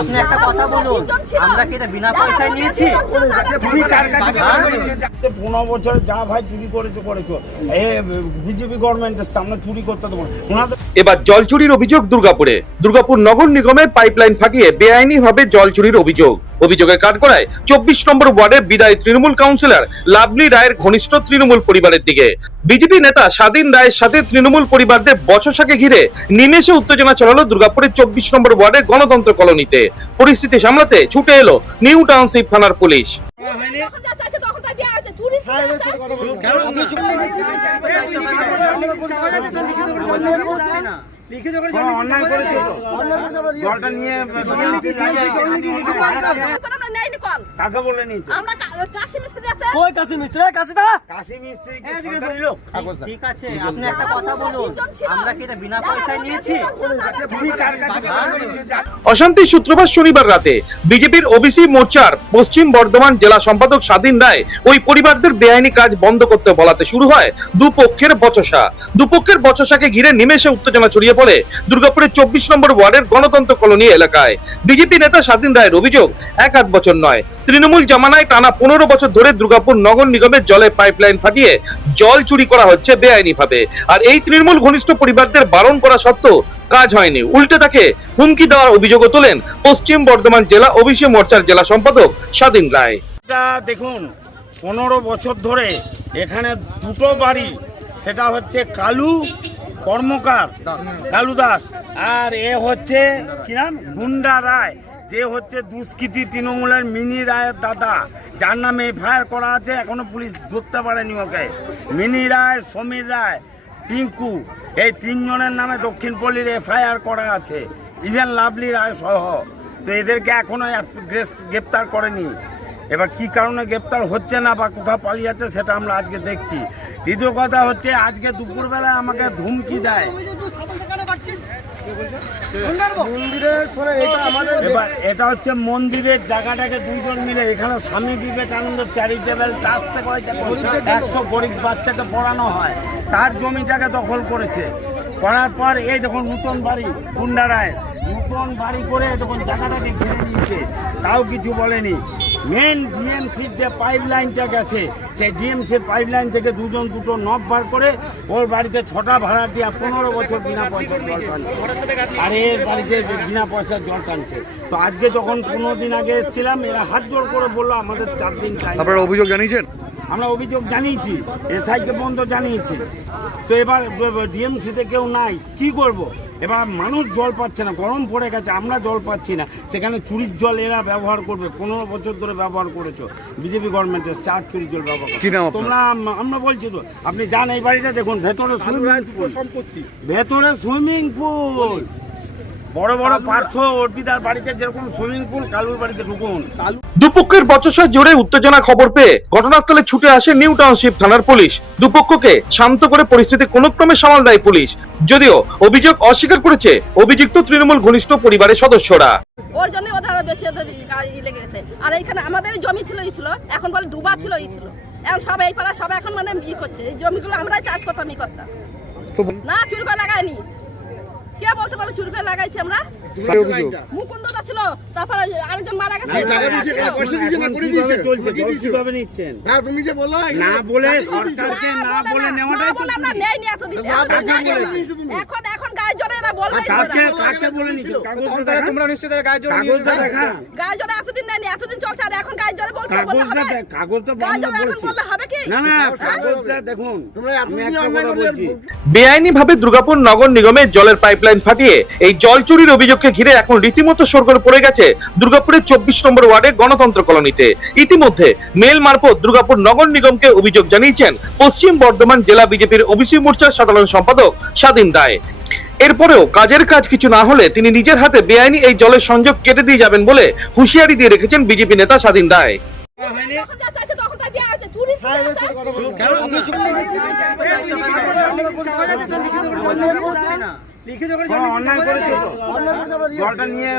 আপনি একটা কথা বলুন, আমরা কি এটা বিনা পয়সায় নিয়েছি? 15 বছর যা ভাই চুরি করেছো বিজেপি গভর্নমেন্টের সামনে চুরি করতে দেবো। এবার জল চুরির অভিযোগ দুর্গাপুরে। দুর্গাপুর নগর নিগমের পাইপলাইন ফাটিয়ে বেআইনিভাবে জল চুরির অভিযোগে কাঠগড়ায় 24 নম্বর ওয়ার্ডের বিদায়ী তৃণমূল কাউন্সিলর লাভলি রায়ের ঘনিষ্ঠ তৃণমূল পরিবারের দিকে বিজেপি নেতা স্বাধীন রায়ের সাথে তৃণমূল পরিবারদের বচসাকে ঘিরে নিমেষে উত্তেজনা ছড়ালো দুর্গাপুরের 24 নম্বর ওয়ার্ডের গণতন্ত্র কলোনিতে। পরিস্থিতি সামলাতে ছুটে এলো নিউ টাউনশিপ থানার পুলিশ। ঠিক আছে, আপনি একটা কথা বলুন, আমরা কি এটা বিনা পয়সায় নিয়েছি? অশান্তির সূত্রপাত শনিবার রাতে বিজেপির ওবিসি মোর্চার পশ্চিম বর্ধমান জেলা সম্পাদক স্বাধীন রায় ওই পরিবারদের বেআইনি কাজ বন্ধ করতে বলাতে শুরু হয় দুপক্ষের বচসাকে ঘিরে নিমেষে উত্তেজনা ছড়িয়ে পড়ে দুর্গাপুরের 24 নম্বর ওয়ার্ডের গণতন্ত্র কলোনি এলাকায়। বিজেপি নেতা স্বাধীন রায়ের অভিযোগ, 1-8 বছর নয়, তৃণমূল জামানায় টানা 15 বছর ধরে দুর্গাপুর নগর নিগমের জলের পাইপলাইন ফাটিয়ে জল চুরি করা হচ্ছে বেআইনি ভাবে। আর এই তৃণমূল ঘনিষ্ঠ পরিবারদের বারণ করা সত্ত্বেও কাজ হয়নি, উল্টে তাকে হুমকি দেওয়ার অভিযোগও তোলেন পশ্চিম বর্ধমান জেলা ওবিসি মোর্চার জেলা সম্পাদক স্বাধীন রায়। দেখুন, 15 বছর ধরে এখানে দুটো বাড়ি, সেটা হচ্ছে কালু কর্মকার, কালু দাস, আর এ হচ্ছে কি নাম, গুন্ডা রায়, যে হচ্ছে দুষ্কৃতী তৃণমূলের মিনি রায়ের দাদা, যার নামে এফআইআর করা আছে, এখনো পুলিশ ধরতে পারেনি ওকে। মিনি রায়, সমীর রায়, টিঙ্কু, এই 3 জনের নামে দক্ষিণপল্লীর এফআইআর করা আছে, ইভেন লাভলি রায় সহ। তো এদেরকে এখনো গ্রেফতার করেনি। এবার কি কারণে গ্রেপ্তার হচ্ছে না বা কোথাও পালিয়ে যাচ্ছে সেটা আমরা আজকে দেখছি। দ্বিতীয় কথা হচ্ছে, আজকে দুপুরবেলায় আমাকে ধুমকি দেয়। এটা হচ্ছে মন্দিরের জায়গাটাকে 2 জন মিলে, এখানে স্বামী বিবেকানন্দ চ্যারিটেবল ট্রাস্ট থেকে 100 গরিব বাচ্চাকে পড়ানো হয়, তার জমিটাকে দখল করেছে। করার পর এই যখন নতুন বাড়ি, গুন্ডারায় নতুন বাড়ি করে যখন জায়গাটাকে ঘিরে নিয়েছে, তাও কিছু বলেনি। মেন ডিএমসির যে পাইপলাইনটা গেছে, সেই ডিএমসির পাইপলাইন থেকে 2 জন 2টো নব বার করে ওর বাড়িতে 6টা ভাড়াটিয়া 15 বছর বিনা পয়সার জল টানছে, আর এর বাড়িতে বিনা পয়সার জল টানছে। তো আজকে যখন 15 দিন আগে এসেছিলাম, এরা হাত জোর করে বললো আমাদের 4 দিন টাইম। আপনারা অভিযোগ জানিয়েছেন? আমরা অভিযোগ জানিয়েছি, এসআইকে পর্যন্ত জানিয়েছি। তো এবার ডিএমসিতে কেউ নাই, কি করব? এবার মানুষ জল পাচ্ছে না, গরম পড়ে গেছে, আমরা জল পাচ্ছি না, সেখানে চুরির জল এরা ব্যবহার করবে। 15 বছর ধরে ব্যবহার করেছো বিজেপি গভর্নমেন্টের, 4 চুরির জল ব্যবহার করে তোমরা। আমরা বলছি তো, আপনি যান এই বাড়িটা দেখুন, ভেতরে সুইমিং পুল, বড় বড় পার্থ অর্পিতার বাড়িতে যেরকম সুইমিং পুল, কালুর বাড়িতে ঢুকুন। দুপক্ষের বচসা জোরে উত্তেজনা খবর পেয়ে ঘটনাস্থলে ছুটে আসে নিউ টাউনশিপ থানার পুলিশ। দুপক্ষকে শান্ত করে পরিস্থিতি কোনক্রমে সামাল দেয় পুলিশ, যদিও অভিযোগ অস্বীকার করেছে অভিযুক্ত তৃণমূল ঘনিষ্ঠ পরিবারের সদস্যরা। ওর জন্য ওদের বেশি গাড়ি লেগেছে। আর এইখানে আমাদের জমি ছিল, এখন বলে ডুবা ছিল, এখন সব এই পাড়া সব এখন মানে করছে, এই জমিগুলো আমরাই চাষ করতাম, না চুরি করে লাগাইনি। কে বলতে পারবে চুরি করে লাগাইছি আমরা? মুকুন্দ ছিল, তারপরে আরেকজন মারা গেছে। এখন গায়ে জোরে এরা বলবে, গায়ে জোরে এতদিন নেয়নি, এতদিন চলছে, আর এখন গায়ে জোরে বলতে হবে? দেখুন, বেআইনি ভাবে দুর্গাপুর নগর নিগমের জলের পাইপলাইন ফাটিয়ে এই জল চুরির অভিযোগকে ঘিরে এখন রীতিমতো সরগোল পড়ে গেছে দুর্গাপুরের 24 নম্বর ওয়ার্ডের গণতন্ত্র কলোনিতে। ইতিমধ্যে মেল মারফত দুর্গাপুর নগর নিগমকে অভিযোগ জানিয়েছেন পশ্চিম বর্ধমান জেলা বিজেপির ওবিসি মোর্চার সাধারণ সম্পাদক স্বাধীন রায়। এরপরেও কাজের কাজ কিছু না হলে তিনি নিজের হাতে বেআইনি এই জলের সংযোগ কেটে দিয়ে যাবেন বলে হুঁশিয়ারি দিয়ে রেখেছেন বিজেপি নেতা স্বাধীন রায়। অন্যায় করেছে, জলটা নিয়ে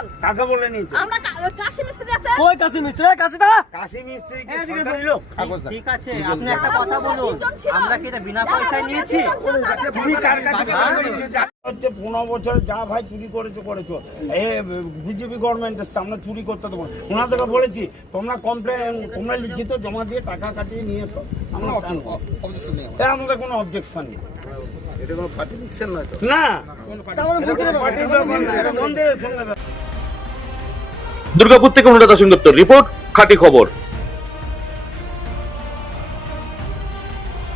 বল কাকে বলে নিয়েছে? আমরা কাশি মিস্ত্রি আছে ওই কাশি মিস্ত্রি কাশি মিস্ত্রি কি সরকারি লোক? ঠিক আছে, আপনি একটা কথা বলুন, আমরা কি এটা বিনা পয়সায় নিয়েছি? তুমি কার কাছে পয়সা নিয়েছো? হচ্ছে 15 বছর যা ভাই চুরি করেছো এ বিজেপি গভর্নমেন্ট এসছে, আমরা চুরি করতে দেবো না। ওনাদেরকে বলেছি তোমরা কমপ্লেন, তোমরা লিখিত জমা দিয়ে টাকা কাটিয়ে নিয়ে এসো, আমরা আমাদের কোনো অবজেকশন নেই। এটা কোনো পার্টি মিক্সার নয় তো? না, মন্দিরের সঙ্গে দুর্গাপুর থেকে অনুরাধা সেনগুপ্তর রিপোর্ট, খাঁটি খবর।